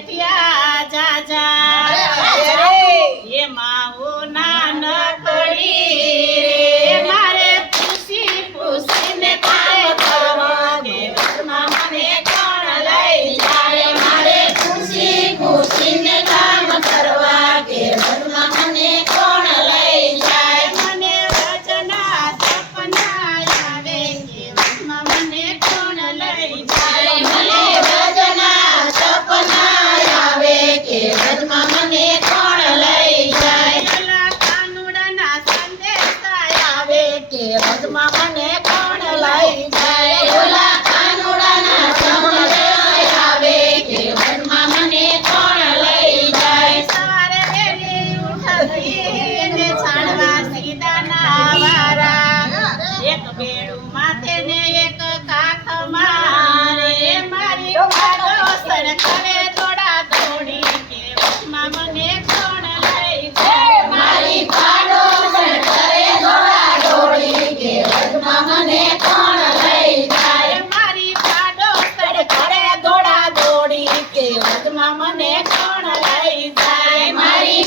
વેઠિયા જાજા એમાં હું નાનકડી રે મારે પૂછી પૂછીને તારે કરવા કે વનમાં મને કોણ લઈ જાય મારે પૂછી પૂછીને કામ કરવા કે વનમાં મને કોણ લઈ જાય મને રચના સપના આવે કે વનમાં મને કોણ લઈ જાય મને રચના સપના આવે કે વનમાં મને કોણ લઈ જાય ઓલા કાનુડાના સંદેશા આવે કે વનમાં મને કોણ લઈ જાય ઓલા કાનુડાના સંદેશા આવે કે વનમાં મને કોણ લઈ જાય સવારે વહેલી ઉઠી ને છાણવા સીધાના વારા એક બેડું માથે ને એક કાખ મારે મારી પાડોસર કરે દોડા દોડી કે વનમાં મને કોણ લઈ જાય મારી પાડોસર કરે દોડા દોડી કે વનમાં મને કોણ લઈ જાય મારી પાડોસર કરે દોડા દોડી કે વનમાં મને કોણ લઈ જાય મારી